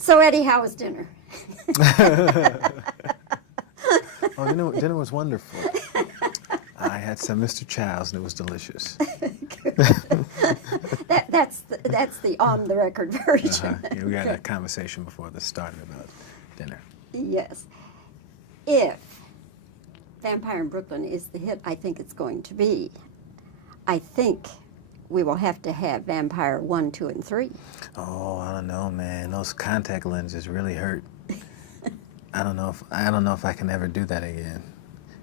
So, Eddie, how was dinner? Oh, dinner was wonderful. I had some Mr. Child's and it was delicious. That's the on-the-record version. Yeah, we had a conversation before this started about dinner. Yes. If Vampire in Brooklyn is the hit I think it's going to be, I think we will have to have Vampire 1, 2, and 3. Oh, I don't know, man. Those contact lenses really hurt. I don't know if I can ever do that again.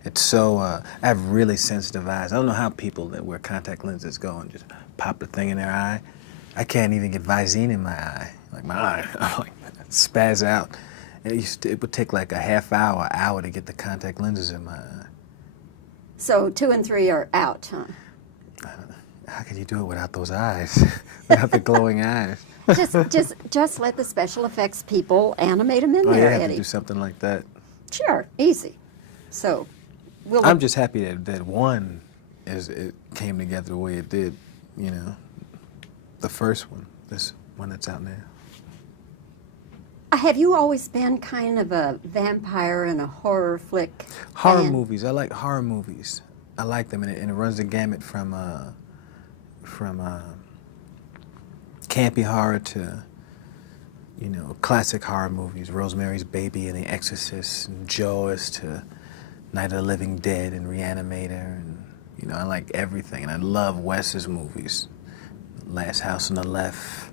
It's so I have really sensitive eyes. I don't know how people that wear contact lenses go and just pop the thing in their eye. I can't even get Visine in my eye. Like my eye, I'm like spaz out. And it would take like a half hour, hour to get the contact lenses in my eye. So 2 and 3 are out, huh? How can you do it without those eyes? Without the glowing eyes? Just let the special effects people animate them in Oh, there, you have Eddie. to do something like that. Sure, easy. So, I'm just happy that one it came together the way it did. You know, the first one, this one that's out now. Have you always been kind of a vampire and a horror flick Horror fan? movies. I like horror movies. I like them, and it runs the gamut from campy horror to, you know, classic horror movies, Rosemary's Baby and The Exorcist and Jaws to Night of the Living Dead and Reanimator, and you know, I like everything, and I love Wes's movies. Last House on the Left,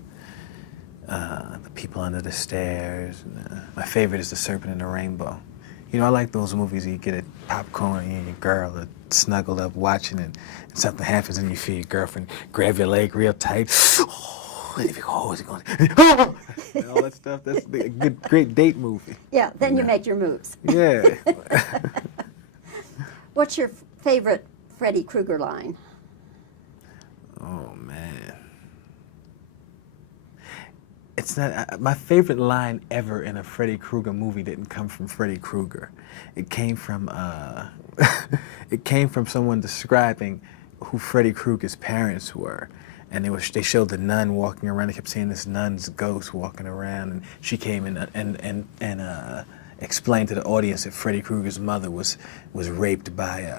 The People Under the Stairs. And, my favorite is The Serpent and the Rainbow. You know, I like those movies where you get a popcorn and your girl are snuggled up watching it, and something happens and you feel your girlfriend grab your leg real tight. Oh, and you go, oh, is it going? Oh! And all that stuff. That's a good, great date movie. Yeah, then you make your moves. Yeah. What's your favorite Freddy Krueger line? Oh, man. It's not, my favorite line ever in a Freddy Krueger movie didn't come from Freddy Krueger. It came from, it came from someone describing who Freddy Krueger's parents were. And they showed the nun walking around. They kept seeing this nun's ghost walking around, and she came in and explained to the audience that Freddy Krueger's mother was raped by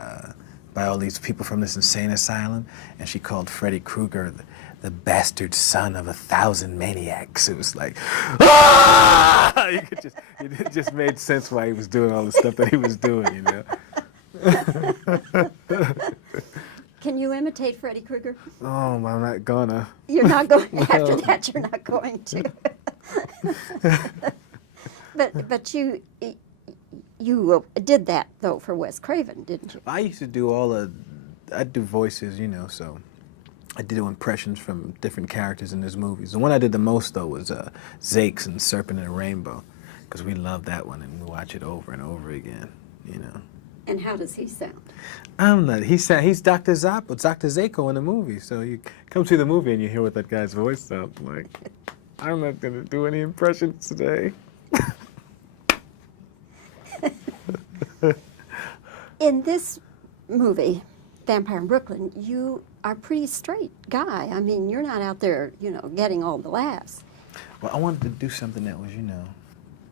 all these people from this insane asylum, and she called Freddy Krueger the bastard son of 1,000 maniacs. It was like, ah! It just made sense why he was doing all the stuff that he was doing, you know. Can you imitate Freddy Krueger? Oh, I'm not gonna. You're not going, after that you're not going to. But you did that, though, for Wes Craven, didn't you? I used to do I'd do voices, you know, so I did impressions from different characters in his movies. The one I did the most, though, was Zakes and Serpent and the Rainbow, because we love that one and we watch it over and over again, you know. And how does he sound? I'm not. He's Dr. Zappa, Dr. Zako in the movie. So you come see the movie and you hear what that guy's voice sounds like. I'm not going to do any impressions today. In this movie, Vampire in Brooklyn, you are a pretty straight guy. I mean, you're not out there, you know, getting all the laughs. Well, I wanted to do something that was, you know,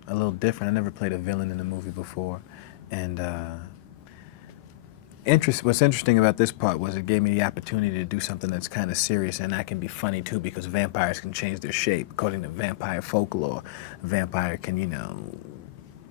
a little different. I never played a villain in a movie before. And what's interesting about this part was it gave me the opportunity to do something that's kind of serious, and I can be funny too, because vampires can change their shape. According to vampire folklore, a vampire can, you know,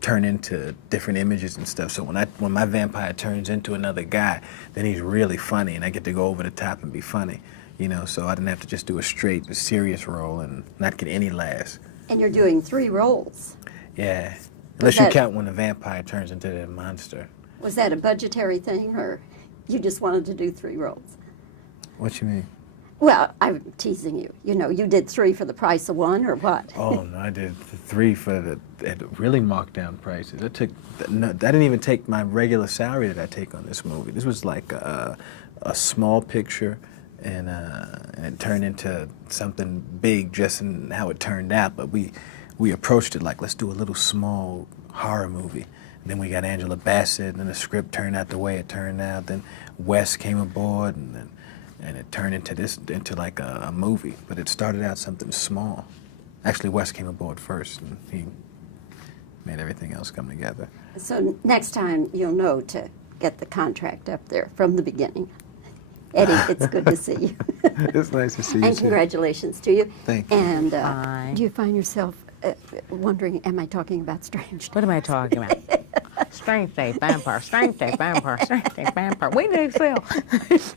turn into different images and stuff. So when my vampire turns into another guy, then he's really funny, and I get to go over the top and be funny, you know. So I didn't have to just do a serious role and not get any laughs. And you're doing 3 roles. Yeah, unless you count when a vampire turns into the monster. Was that a budgetary thing, or you just wanted to do 3 roles? What you mean? Well, I'm teasing you. You know, you did 3 for the price of 1, or what? Oh no, I did 3 for at really marked down prices. I didn't even take my regular salary that I take on this movie. This was like a small picture, and it turned into something big just in how it turned out. But we approached it like, let's do a little small horror movie. And then we got Angela Bassett, and then the script turned out the way it turned out. Then Wes came aboard, and it turned into like a movie. But it started out something small. Actually, Wes came aboard first, and he made everything else come together. So next time you'll know to get the contract up there from the beginning. Eddie, it's good to see you. It's nice to see you, And too. congratulations to you. Thank you. And Fine. do you find yourself wondering, am I talking about Strange? What am I talking about? Strange day, vampire, strange day, vampire, strange day, vampire. We need sell.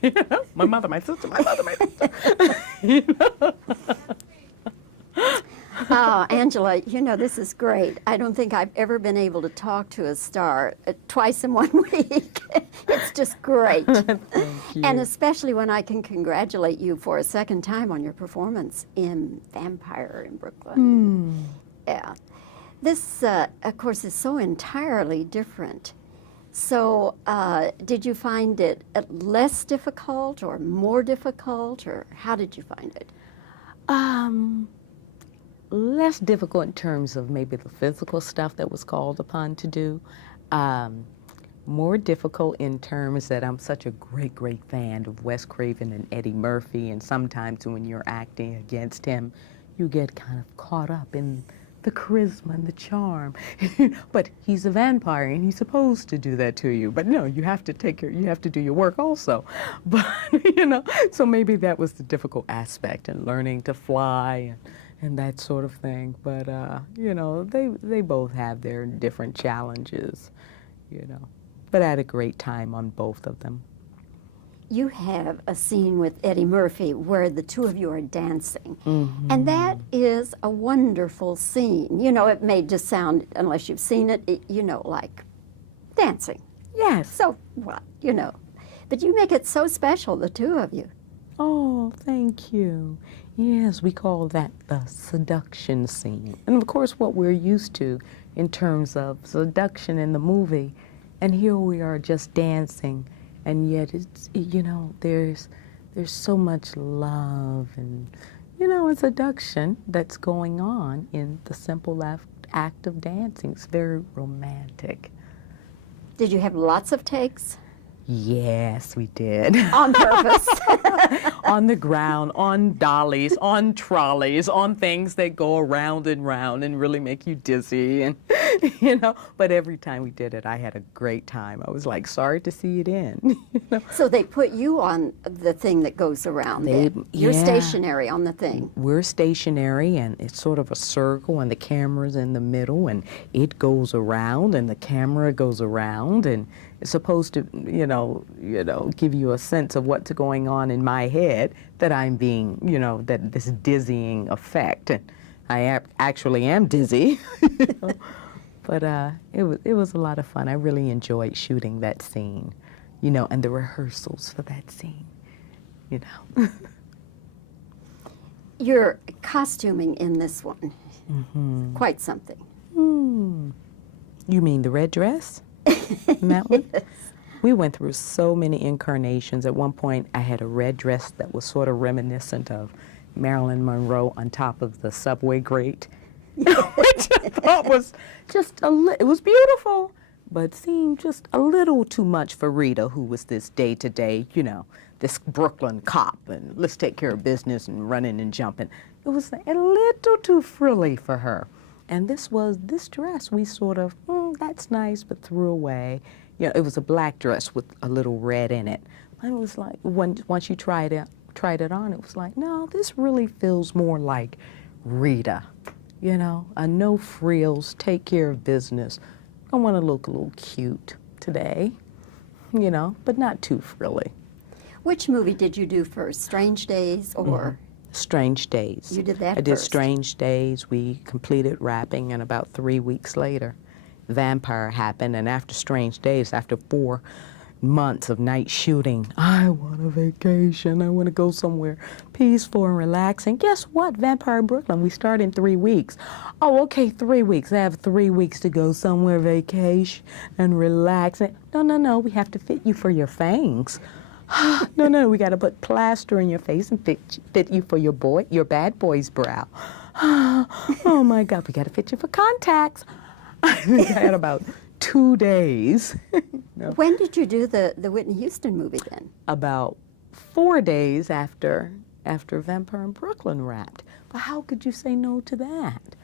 You know, my mother, my sister, my mother, my sister. You know? Oh, Angela, you know, this is great. I don't think I've ever been able to talk to a star twice in 1 week. It's just great. Thank you. And especially when I can congratulate you for a second time on your performance in Vampire in Brooklyn. Yeah. This, of course, is so entirely different. So did you find it less difficult or more difficult, or how did you find it? Less difficult in terms of maybe the physical stuff that was called upon to do. More difficult in terms that I'm such a great, great fan of Wes Craven and Eddie Murphy, and sometimes when you're acting against him, you get kind of caught up in the charisma and the charm. But he's a vampire and he's supposed to do that to you. But no, you have to you have to do your work also. But, you know, so maybe that was the difficult aspect in learning to fly and that sort of thing. But, you know, they both have their different challenges, you know. But I had a great time on both of them. You have a scene with Eddie Murphy where the two of you are dancing. And that is a wonderful scene. You know, it may just sound, unless you've seen it, you know, like dancing. Yes. So what, you know. But you make it so special, the two of you. Oh, thank you. Yes, we call that the seduction scene. And of course, what we're used to in terms of seduction in the movie. And here we are just dancing. And yet, it's, you know, there's so much love and, you know, and seduction that's going on in the simple act of dancing. It's very romantic. Did you have lots of takes? Yes, we did. On purpose. On the ground, on dollies, on trolleys, on things that go around and round and really make you dizzy, and you know. But every time we did it, I had a great time. I was like, sorry to see it in. You know? So they put you on the thing that goes around. You're stationary on the thing. We're stationary, and it's sort of a circle, and the camera's in the middle, and it goes around, and the camera goes around, and it's supposed to, you know, give you a sense of what's going on in my head, that I'm being, you know, that this dizzying effect. And I actually am dizzy. You know? But it was a lot of fun. I really enjoyed shooting that scene, you know, and the rehearsals for that scene, you know. Your costuming in this one, quite something. You mean the red dress? In that one? Yes. We went through so many incarnations. At one point, I had a red dress that was sort of reminiscent of Marilyn Monroe on top of the subway grate, which I thought was just it was beautiful, but seemed just a little too much for Rita, who was this day-to-day, you know, this Brooklyn cop, and let's take care of business and running and jumping. It was a little too frilly for her. And this dress we sort of, that's nice, but threw away. You know, it was a black dress with a little red in it. I was like, once you tried it on, it was like, no, this really feels more like Rita. You know, no frills, take care of business. I want to look a little cute today, you know, but not too frilly. Which movie did you do first, Strange Days or? Strange Days. You did that I did first. Strange Days. We completed wrapping, and about 3 weeks later, Vampire happened. And after Strange Days, after 4 months of night shooting, I want a vacation. I want to go somewhere peaceful and relaxing. Guess what? Vampire in Brooklyn. We start in 3 weeks. Oh, okay, 3 weeks. I have 3 weeks to go somewhere vacation and relax. No. We have to fit you for your fangs. No, we got to put plaster in your face and fit you for your bad boy's brow. Oh my God, we got to fit you for contacts. I had about 2 days. No. When did you do the Whitney Houston movie then? About 4 days after Vampire in Brooklyn wrapped. But how could you say no to that?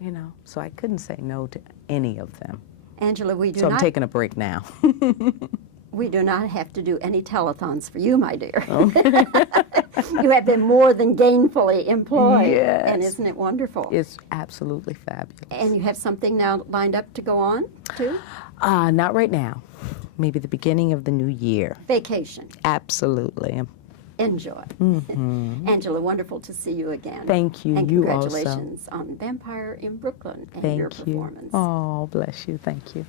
You know, so I couldn't say no to any of them. Angela, So I'm taking a break now. we do not have to do any telethons for you, my dear. Okay. You have been more than gainfully employed. Yes. And isn't it wonderful? It's absolutely fabulous. And you have something now lined up to go on to? Not right now. Maybe the beginning of the new year. Vacation. Absolutely. Enjoy. Mm-hmm. Angela, wonderful to see you again. Thank you. And You congratulations on Vampire in Brooklyn and your Thank you. performance. Oh, bless you. Thank you.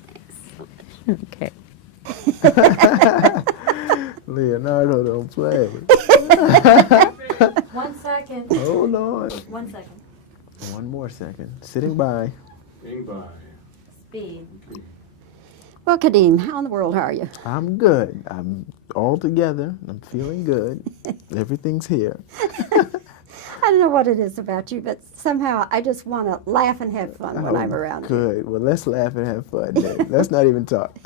Thanks. Okay. Leonardo don't play. 1 second. Hold on. 1 second. 1 more second. Sitting by. Sitting by. Speed. Well, Kadeem, how in the world are you? I'm good. I'm all together. I'm feeling good. Everything's here. I don't know what it is about you, but somehow I just want to laugh and have fun when I'm around you. Good. Well, let's laugh and have fun then. Let's not even talk.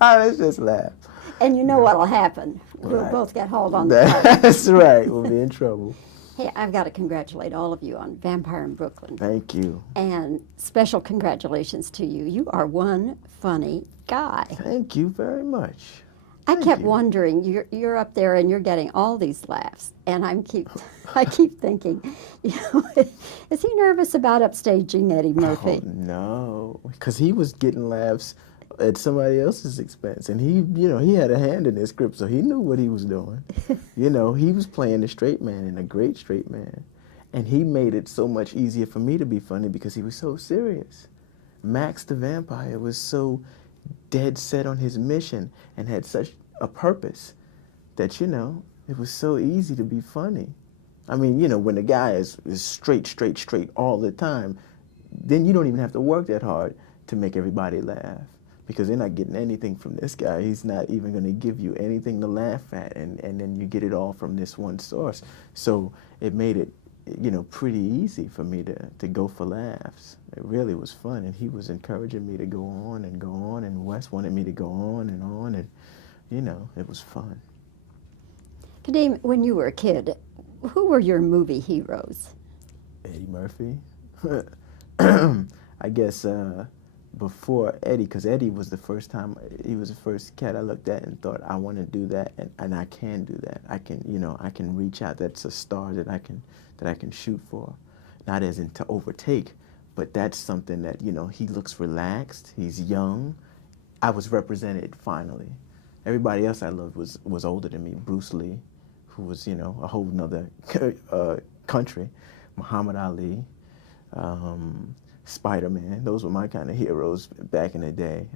Let's just laugh. And you know what'll happen. We'll Right. both get hauled on the carpet. That's right. We'll be in trouble. Hey, I've got to congratulate all of you on Vampire in Brooklyn. Thank you. And special congratulations to you. You are one funny guy. Thank you very much. I Thank kept you. wondering, you're up there and you're getting all these laughs, and I keep thinking, you know, is he nervous about upstaging Eddie Murphy? Oh, no, because he was getting laughs at somebody else's expense, and he had a hand in his script, so he knew what he was doing. He was playing the straight man and a great straight man, and he made it so much easier for me to be funny because he was so serious. Max the vampire was so dead set on his mission and had such a purpose that it was so easy to be funny. I mean, when the guy is straight all the time, then you don't even have to work that hard to make everybody laugh because they're not getting anything from this guy. He's not even going to give you anything to laugh at, and then you get it all from this one source. So it made it, pretty easy for me to go for laughs. It really was fun, and he was encouraging me to go on, and Wes wanted me to go on, and it was fun. Kadeem, when you were a kid, who were your movie heroes? Eddie Murphy. I guess before Eddie, because Eddie was the first cat I looked at and thought, I want to do that, and I can do that. I can reach out. That's a star that I can shoot for. Not as in to overtake, but that's something that, he looks relaxed, he's young. I was represented finally. Everybody else I loved was older than me. Bruce Lee, who was, a whole nother country. Muhammad Ali, Spider-Man. Those were my kind of heroes back in the day.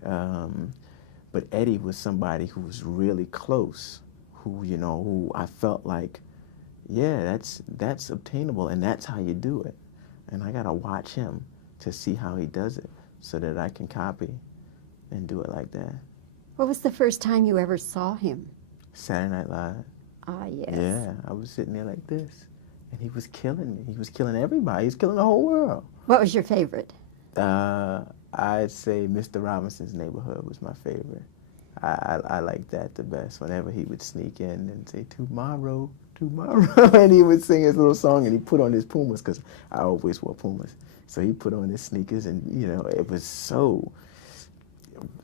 But Eddie was somebody who was really close, who I felt like, yeah, that's obtainable, and that's how you do it. And I gotta watch him to see how he does it so that I can copy and do it like that. What was the first time you ever saw him? Saturday Night Live. Ah, yes. Yeah, I was sitting there like this, and he was killing me. He was killing everybody. He was killing the whole world. What was your favorite? I'd say Mr. Robinson's Neighborhood was my favorite. I liked that the best. Whenever he would sneak in and say, tomorrow, and he would sing his little song, and he put on his Pumas, because I always wore Pumas. So he put on his sneakers, and, it was so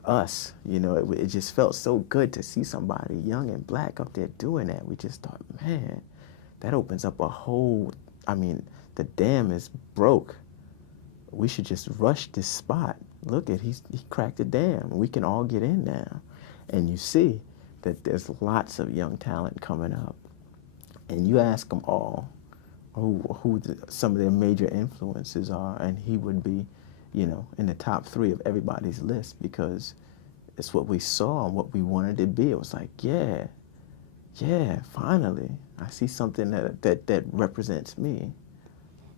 us, it just felt so good to see somebody young and black up there doing that. We just thought, man, that opens up a whole, the dam is broke. We should just rush this spot. Look he cracked the dam. We can all get in now. And you see that there's lots of young talent coming up. And you ask them all who some of their major influences are, and he would be, in the top 3 of everybody's list, because it's what we saw and what we wanted to be. It was like, yeah, finally, I see something that represents me.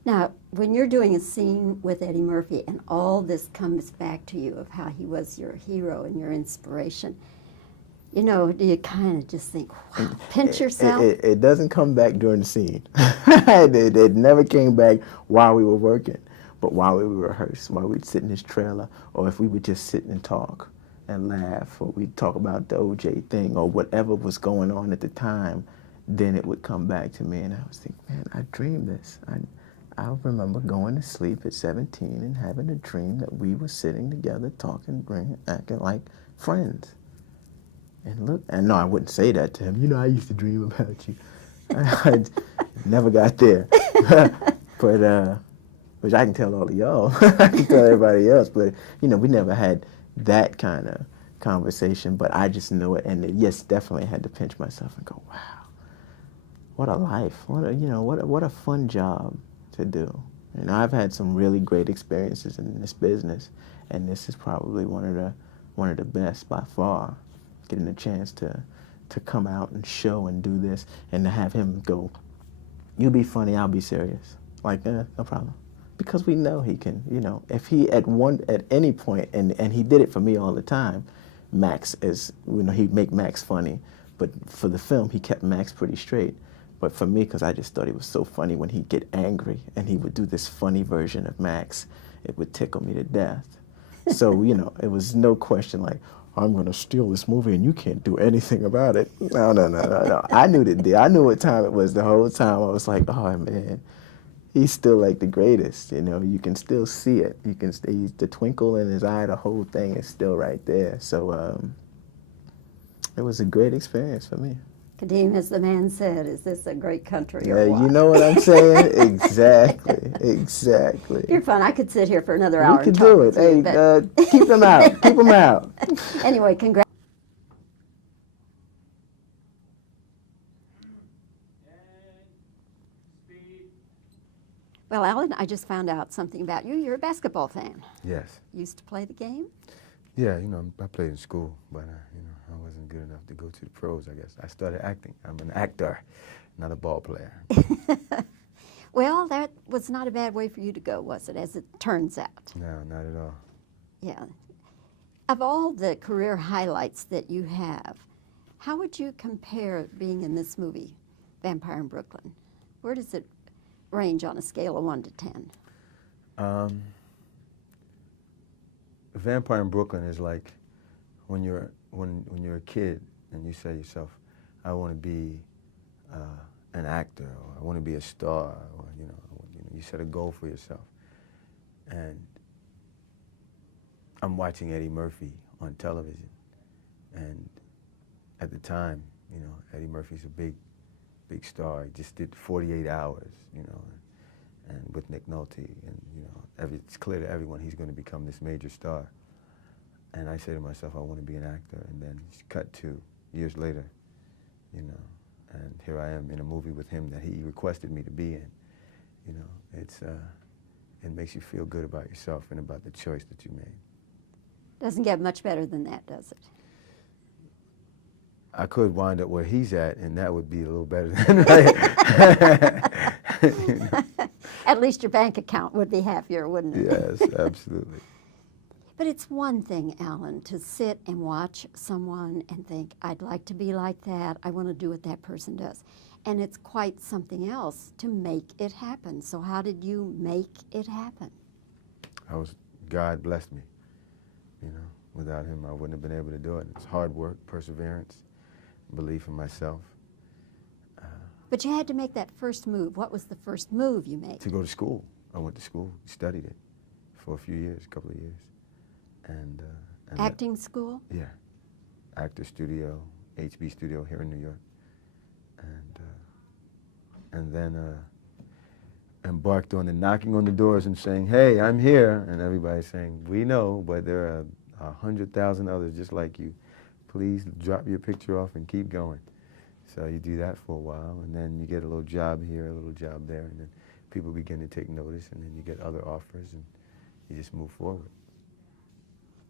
Now, when you're doing a scene with Eddie Murphy and all this comes back to you of how he was your hero and your inspiration, do you kind of just think, wow, pinch yourself? It doesn't come back during the scene. it never came back while we were working, but while we would rehearse, while we'd sit in his trailer, or if we would just sit and talk and laugh, or we'd talk about the OJ thing, or whatever was going on at the time, then it would come back to me, and I was thinking, man, I dreamed this. I remember going to sleep at 17 and having a dream that we were sitting together talking, acting like friends. And look, and no, I wouldn't say that to him. You know, I used to dream about you. I never got there. But, which I can tell all of y'all. I can tell everybody else. But, you know, we never had that kind of conversation. But I just know it. And yes, definitely had to pinch myself and go, wow, what a life. What a fun job to do. You know, I've had some really great experiences in this business. And this is probably one of the best by far. Getting a chance to come out and show and do this, and to have him go, you be funny, I'll be serious. Like, no problem. Because we know he can, you know, if he at any point, and he did it for me all the time, Max is, you know, he'd make Max funny, but for the film, he kept Max pretty straight. But for me, because I just thought he was so funny when he'd get angry and he would do this funny version of Max, it would tickle me to death. So, you know, it was no question like, I'm going to steal this movie and you can't do anything about it. No. I knew the deal. I knew what time it was the whole time. I was like, oh, man, he's still like the greatest. You know, you can still see it. You can see the twinkle in his eye, the whole thing is still right there. So it was a great experience for me. Kadeem, as the man said, is this a great country Yeah, or what? you know what I'm saying? Exactly. You're fun. I could sit here for another hour We can and talk do it. with Hey, you, but keep them out. Keep them out. anyway, congrats. Well, Alan, I just found out something about you. You're a basketball fan. Yes. Used to play the game? Yeah, you know, I played in school, but you know, I wasn't good enough to go to the pros, I guess. I started acting. I'm an actor, not a ball player. Well, that was not a bad way for you to go, was it, as it turns out? No, not at all. Yeah. Of all the career highlights that you have, how would you compare being in this movie, Vampire in Brooklyn? Where does it range on a scale of 1 to 10? Vampire in Brooklyn is like when you're a kid and you say to yourself, I want to be an actor, or I want to be a star, or you set a goal for yourself. And I'm watching Eddie Murphy on television, and at the time, you know, Eddie Murphy's a big star. He just did 48 Hours, you know, and with Nick Nolte, and you know, it's clear to everyone he's going to become this major star. And I say to myself, I want to be an actor, and then cut to years later, you know, and here I am in a movie with him that he requested me to be in. You know, it makes you feel good about yourself and about the choice that you made. Doesn't get much better than that, does it? I could wind up where he's at, and that would be a little better than right. You know? At least your bank account would be happier, wouldn't it? Yes, absolutely. But it's one thing, Alan, to sit and watch someone and think, I'd like to be like that. I want to do what that person does. And it's quite something else to make it happen. So how did you make it happen? God blessed me. You know, without him, I wouldn't have been able to do it. It's hard work, perseverance, belief in myself. But you had to make that first move. What was the first move you made? To go to school. I went to school, studied it for a few years, a couple of years. And Acting school? Yeah. Actor studio, HB studio here in New York. And then embarked on the knocking on the doors and saying, hey, I'm here. And everybody's saying, we know, but there are 100,000 others just like you. Please drop your picture off and keep going. So you do that for a while, and then you get a little job here, a little job there, and then people begin to take notice, and then you get other offers, and you just move forward.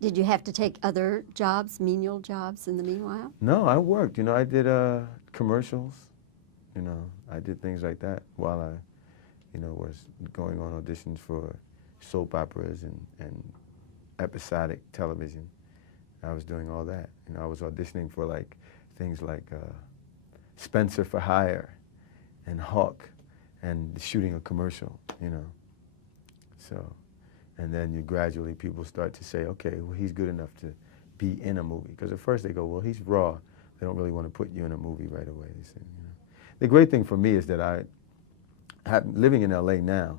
Did you have to take other jobs, menial jobs in the meanwhile? No, I worked. You know, I did commercials. You know, I did things like that while I, you know, was going on auditions for soap operas and episodic television. I was doing all that. You know, I was auditioning for like things like Spencer for Hire and Hawk and shooting a commercial, you know. So, and then you gradually, people start to say, okay, well, he's good enough to be in a movie. Because at first they go, well, he's raw. They don't really want to put you in a movie right away. They say, you know. the great thing for me is that living in LA now,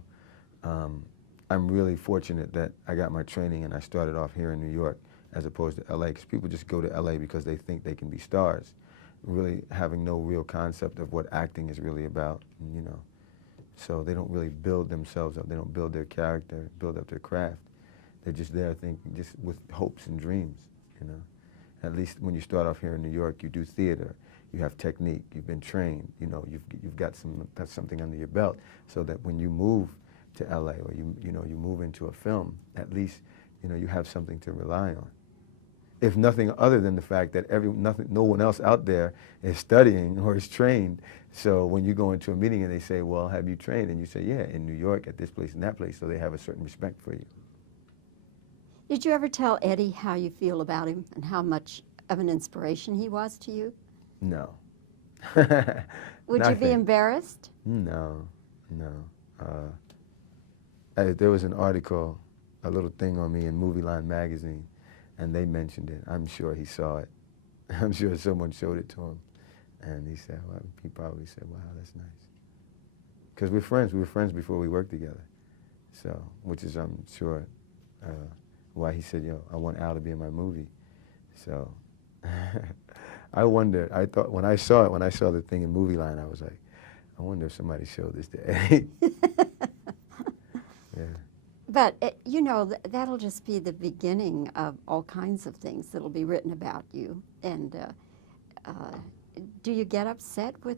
I'm really fortunate that I got my training and I started off here in New York as opposed to LA, because people just go to LA because they think they can be stars, really having no real concept of what acting is really about, you know. So they don't really build themselves up. They don't build their character, build up their craft. They're just there thinking, just with hopes and dreams, you know. At least when you start off here in New York, you do theater, you have technique, you've been trained, you know, you've got something under your belt, so that when you move to LA or you move into a film, at least, you know, you have something to rely on. If nothing other than the fact that no one else out there is studying or is trained. So when you go into a meeting and they say, well, have you trained? And you say, yeah, in New York, at this place and that place, so they have a certain respect for you. Did you ever tell Eddie how you feel about him and how much of an inspiration he was to you? No. Would you be embarrassed? No, no. There was an article, a little thing on me in Movie Line magazine, and they mentioned it. I'm sure he saw it. I'm sure someone showed it to him. And he said, well, he probably said, wow, that's nice. Because we're friends. We were friends before we worked together. So, which is, I'm sure, why he said, yo, I want Al to be in my movie. So, I wondered, I thought, when I saw the thing in Movie Line, I was like, I wonder if somebody showed this to Eddie. Yeah. But, you know, that'll just be the beginning of all kinds of things that'll be written about you. And do you get upset with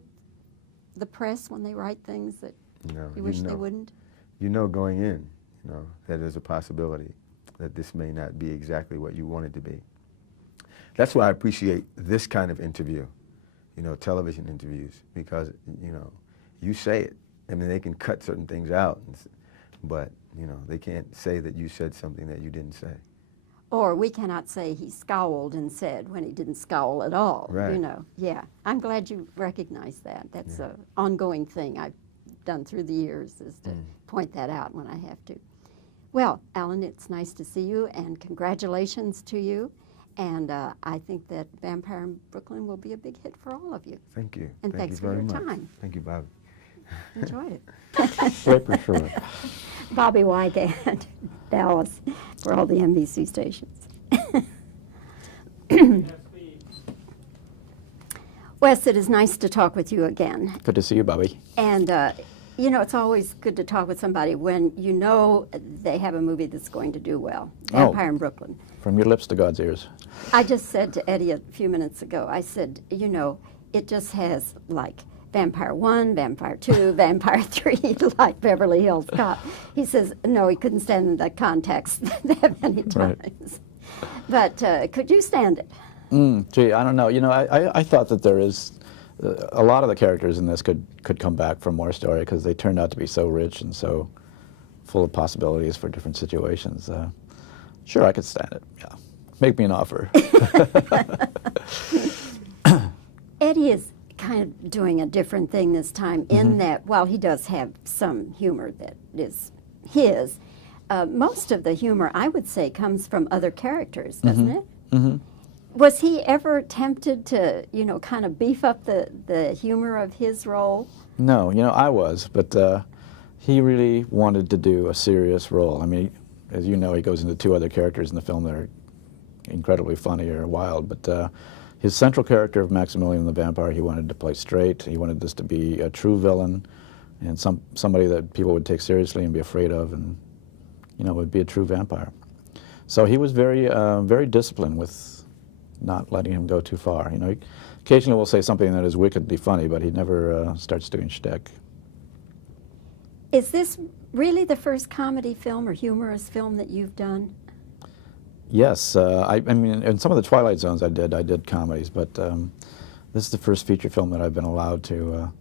the press when they write things that you wish they wouldn't? You know going in, you know, that there's a possibility that this may not be exactly what you want it to be. That's why I appreciate this kind of interview, you know, television interviews, because, you know, you say it. I mean, they can cut certain things out, but, you know, they can't say that you said something that you didn't say. Or we cannot say he scowled and said when he didn't scowl at all. Right. You know, yeah. I'm glad you recognize that. That's an ongoing thing I've done through the years, is to point that out when I have to. Well, Alan, it's nice to see you, and congratulations to you. And I think that Vampire in Brooklyn will be a big hit for all of you. Thank you. And Thank thanks you very for your much. time. Thank you, Bobby. Enjoyed it. Right, for sure. Bobby Wygant, Dallas, for all the NBC stations. Wes, it is nice to talk with you again. Good to see you, Bobby. And, you know, it's always good to talk with somebody when you know they have a movie that's going to do well. Vampire in Brooklyn. From your lips to God's ears. I just said to Eddie a few minutes ago, I said, you know, it just has like Vampire 1, Vampire 2, Vampire 3, like Beverly Hills Cop. He says, no, he couldn't stand in that context that many times. Right. But could you stand it? Gee, I don't know. You know, I thought that there is, a lot of the characters in this could come back for more story, because they turned out to be so rich and so full of possibilities for different situations. Sure, I could stand it, yeah. Make me an offer. Eddie is kind of doing a different thing this time in that, while he does have some humor that is his, most of the humor, I would say, comes from other characters, doesn't it? Was he ever tempted to, you know, kind of beef up the humor of his role? No, you know, I was, but he really wanted to do a serious role. I mean, as you know, he goes into two other characters in the film that are incredibly funny or wild, but his central character of Maximilian the Vampire, he wanted to play straight. He wanted this to be a true villain and somebody that people would take seriously and be afraid of, and, you know, would be a true vampire. So he was very, very disciplined with not letting him go too far. You know, he occasionally will say something that is wickedly funny, but he never starts doing shtick. Is this really the first comedy film or humorous film that you've done? Yes, I mean, in some of the Twilight Zones I did comedies, but this is the first feature film that I've been allowed to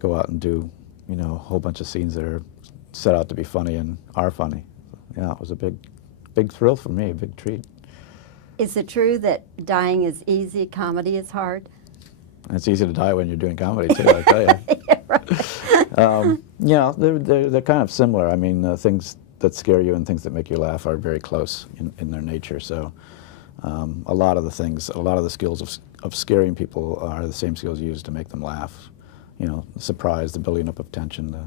go out and do, you know, a whole bunch of scenes that are set out to be funny and are funny. Yeah, it was a big thrill for me, a big treat. Is it true that dying is easy, comedy is hard? And it's easy to die when you're doing comedy too, I tell you. Yeah, right. You know, they're kind of similar. I mean, things that scare you and things that make you laugh are very close in their nature. So a lot of the skills of scaring people are the same skills used to make them laugh. you know, the surprise, the building up of tension, the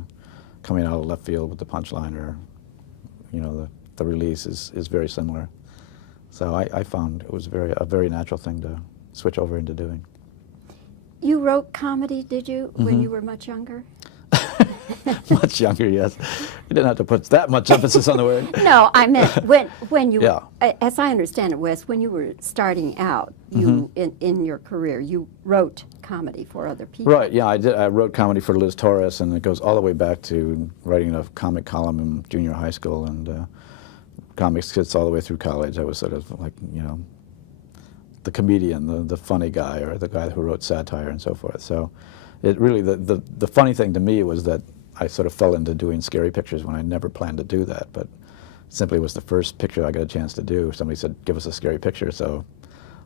coming out of left field with the punchline, or, you know, the release is very similar. So I found it was a very natural thing to switch over into doing. You wrote comedy, did you, when Mm-hmm. you were much younger? Much younger, yes. You didn't have to put that much emphasis on the word. No, I meant when you, Yeah. as I understand it, Wes, when you were starting out, you in your career, you wrote comedy for other people. Right, yeah, I did. I wrote comedy for Liz Torres, and it goes all the way back to writing a comic column in junior high school, and comic skits all the way through college. I was sort of like, you know, the comedian, the funny guy, or the guy who wrote satire and so forth. So it really, the funny thing to me was that I sort of fell into doing scary pictures when I never planned to do that, but simply was the first picture I got a chance to do. Somebody said, give us a scary picture, so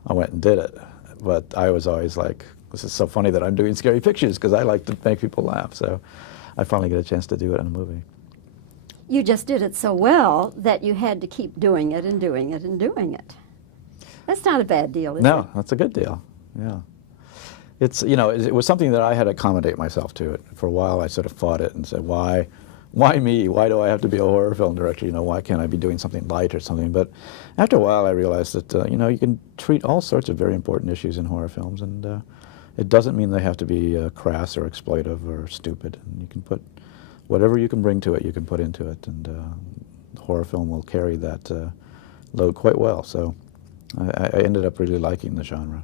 I went and did it. But I was always like, this is so funny that I'm doing scary pictures, because I like to make people laugh. So I finally get a chance to do it in a movie. You just did it so well that you had to keep doing it and doing it and doing it. That's not a bad deal, is it? No, that's a good deal, yeah. It's, you know, it was something that I had to accommodate myself to it. For a while I sort of fought it and said, why me? Why do I have to be a horror film director? You know, why can't I be doing something light or something? But after a while I realized that, you know, you can treat all sorts of very important issues in horror films, and it doesn't mean they have to be crass or exploitive or stupid. And you can put whatever you can bring to it, you can put into it, and the horror film will carry that load quite well. So I ended up really liking the genre.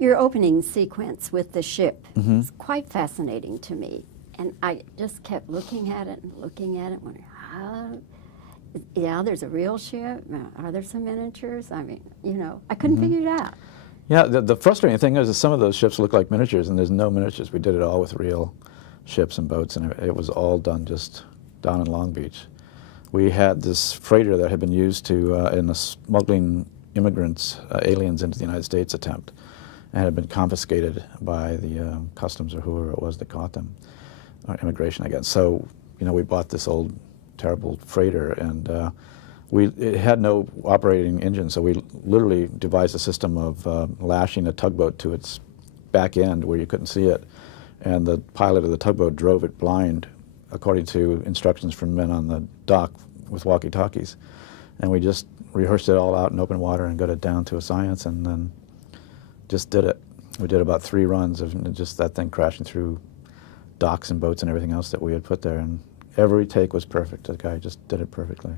Your opening sequence with the ship Mm-hmm. is quite fascinating to me. And I just kept looking at it and looking at it, wondering, yeah, there's a real ship. Are there some miniatures? I mean, you know, I couldn't Mm-hmm. figure it out. Yeah, the frustrating thing is that some of those ships look like miniatures, and there's no miniatures. We did it all with real ships and boats, and it was all done just down in Long Beach. We had this freighter that had been used to in a smuggling immigrants, aliens into the United States attempt, and had been confiscated by the customs or whoever it was that caught them, or immigration, I guess. So, you know, we bought this old terrible freighter, and it had no operating engine, so we literally devised a system of lashing a tugboat to its back end where you couldn't see it, and the pilot of the tugboat drove it blind according to instructions from men on the dock with walkie-talkies. And we just rehearsed it all out in open water and got it down to a science, and then just did it. We did about 3 runs of just that thing crashing through docks and boats and everything else that we had put there, and every take was perfect. The guy just did it perfectly.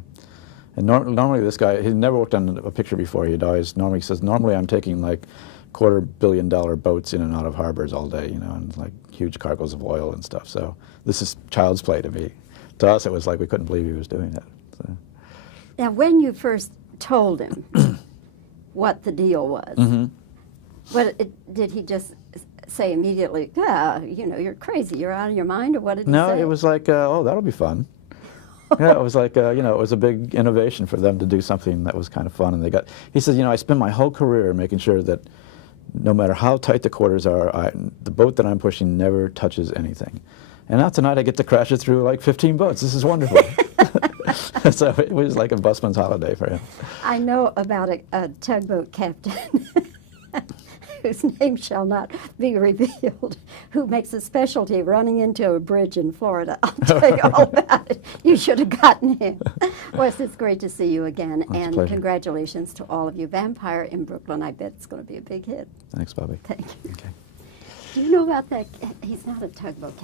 And normally this guy, he'd never worked on a picture before. He says, normally I'm taking like $250 million boats in and out of harbors all day, you know, and like huge cargoes of oil and stuff. So this is child's play to me. To us, it was like we couldn't believe he was doing it. So. Now, when you first told him what the deal was, did he just say immediately, yeah, you know, you're crazy, you're out of your mind, or what did he say? No, it was like, oh, that'll be fun. Yeah, it was like, you know, it was a big innovation for them to do something that was kind of fun. And he says, you know, I spent my whole career making sure that no matter how tight the quarters are, the boat that I'm pushing never touches anything. And now tonight I get to crash it through like 15 boats. This is wonderful. So it was like a busman's holiday for him. I know about a tugboat captain whose name shall not be revealed, who makes a specialty of running into a bridge in Florida. I'll tell you all about it. You should have gotten him. Wes, it's great to see you again, and congratulations to all of you. Vampire in Brooklyn, I bet it's going to be a big hit. Thanks, Bobby. Thank you. Okay. Do you know about that? He's not a tugboat captain.